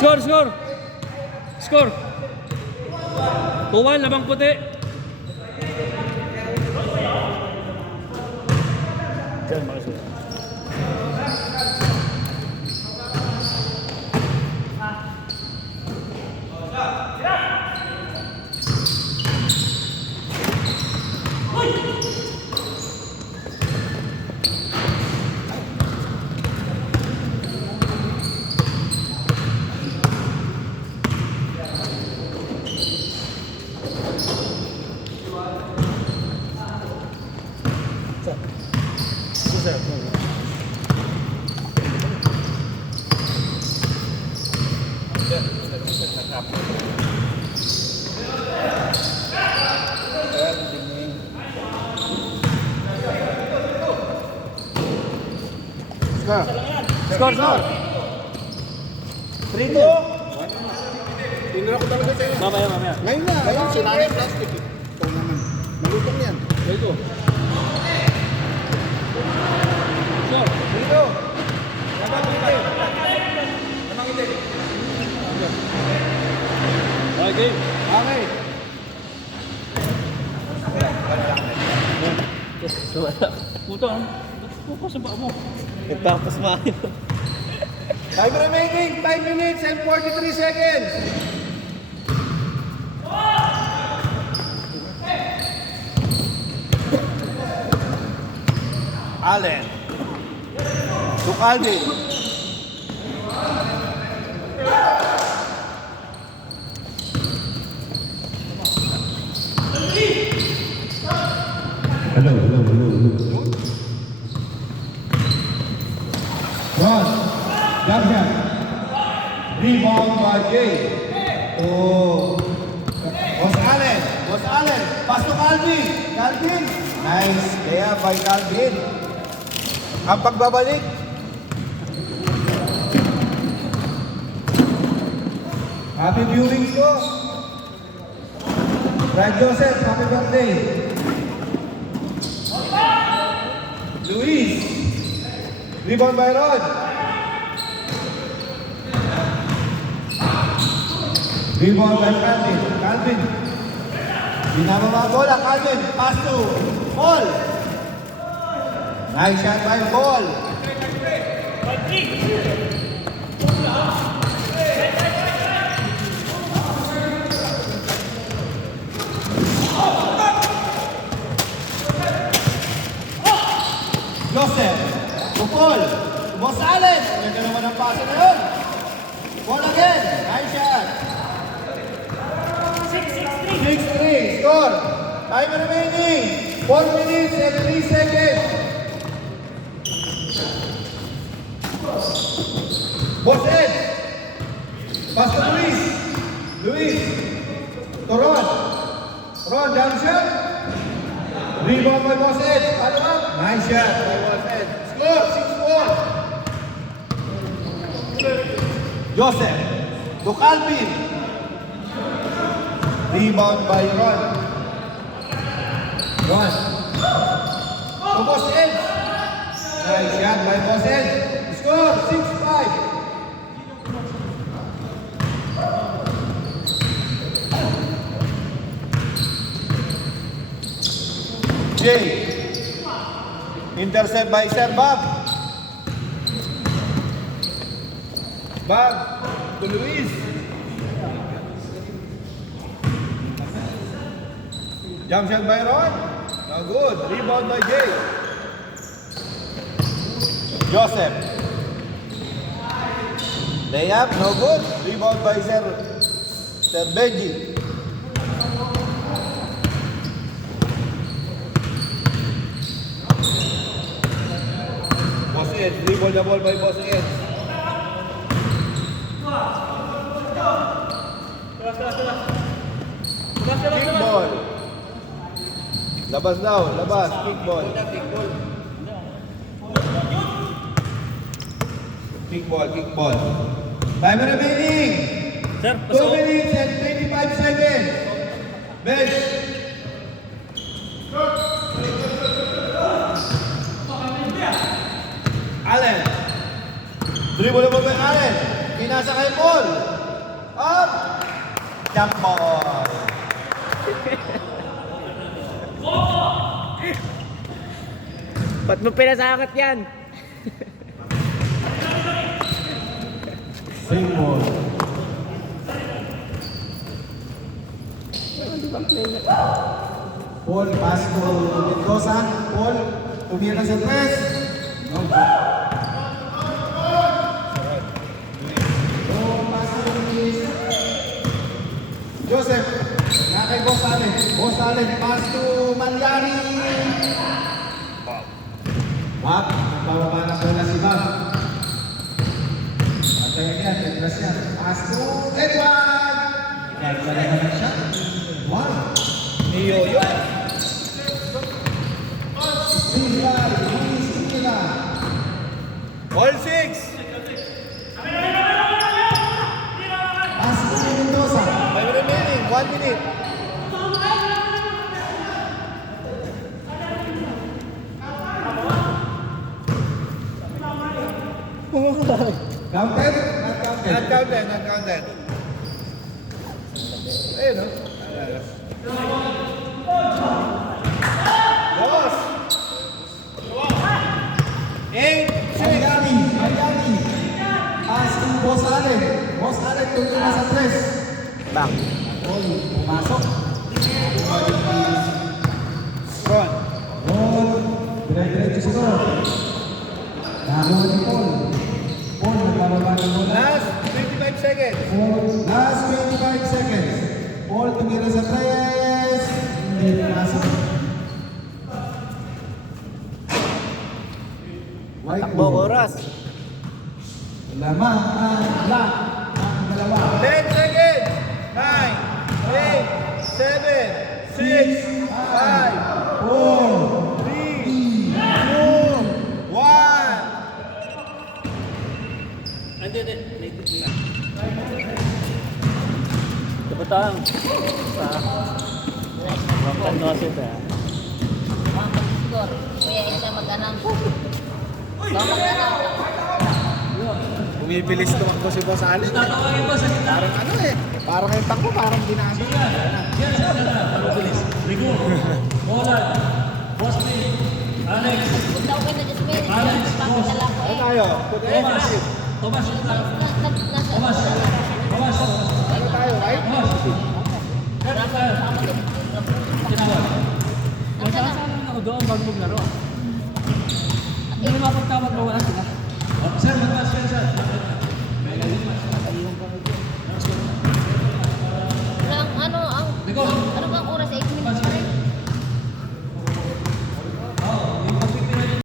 Score, score. Score. 2-1, labang puti. Diyan, makasura. Score, score. 3-2. Tinira ko talaga sa'yo. Mamaya, mamaya. Ngayon na, ngayon sinanay plastic eh. Ito naman. Malutong yan. Dito. Score. Dito. Lamang hindi. Lamang hindi. Okay, game. Okay. Puto, puto sa baka mo. Nagtapos maayo. Time remaining, 5 minutes and 43 seconds. Allen. To Calvin. Hello. One, jump shot. Rebound by Jay. Oh. Boss Allen. Pass to Calvin. Calvin. Nice. Kaya by Calvin. Ang pagbabalik. Happy viewings po. Brad Joseph, happy birthday. Luis. Rebound by Rod. Rebound by Calvin. Binababa bola, Calvin. Pass to Paul. Nice shot by Paul. Joseph. To Paul. Boss Allen. Ganda naman ang pasa na yun. Paul again. Nice shot. 6-3. Score. Time remaining. 4 minutes and 3 seconds. Boss Ed. Pass to Luis. To Ron. Ron, down shot. Rebound by Boss Ed. Follow up. Nice shot by Boss Ed. Score. 6-4. Joseph. To Calvin. Rebound by Ron. To Boss Ed. Nice shot by Boss Ed. Score 6-5. Jay. Intercept by Sir Bob. Bob to Luis. Jump shot by Ron. No good. Rebound by Jay. Joseph. Layup. No good. Rebound by Sir Benji. Boss Ed. Dribble the ball by Boss Ed. Kick ball. Labas daw, labas. Kick ball. Kick ball. Time remaining. Sir, 2 minutes and 25 seconds. Bench. Allen. Dribble the ball by Allen. pinasa kay Paul. Up. Jump ball. Ba't mo pinasakot yan? Same ball. Paul, pass to Mendoza. Paul, tumira sa tres. No. Pass to Luis. Joseph, nga kay Boss Allen. Boss Allen, pass to Malyari. Bob, bababa na pala si Bob. Patay yan, tetras yan. Pass to Edward. Gagala na lang siya. One. Niyoyo. Stila, Luis Stila. All 6. Pass to Mendoza. 5 remaining. 1 minute. Counted? Not counted. Not counted. Not counted. Ayun, no? Dos. 8. Malyari, Malyari. Pass to Boss Allen. Boss Allen, tumira sa tres. Bang. Paul, pumasok. Ron. Paul, dire-diretso sa door. Nakuha ni Paul. Paul, nagbababa ng bola. Last 25 seconds. Paul, last 25 seconds. Paul, tumira sa tres. Hindi pumasok. White Takbo ball. oras. Lamang ang black. Ang dalawa. 10 seconds. 9, 8, 7, 6, 5, 4, 3, 2, 1. Hindi. May ikot na. Kapatang. Sa... Wangkan no ito. Score. Kuya Isa mag-anang. Mag-anang. Bumibilis tumakbo si Boss Allen. Tatawagin ba sa kita? Parang ano eh. Parang yung takbo, parang ginagawa. Rigo. Molan. Bosby. Alex. Punta ko na just may Alex. pagdala ko Ano eh. tayo? Put Thomas. effective. Thomas. Nasa Thomas. Thomas. Ano tayo, right? Thomas. Kaya tayo. Tinawag. Nasaan ako doon bago maglaro? Hindi na mapagtawag mo wala sila. Sir, magpas yan, sir.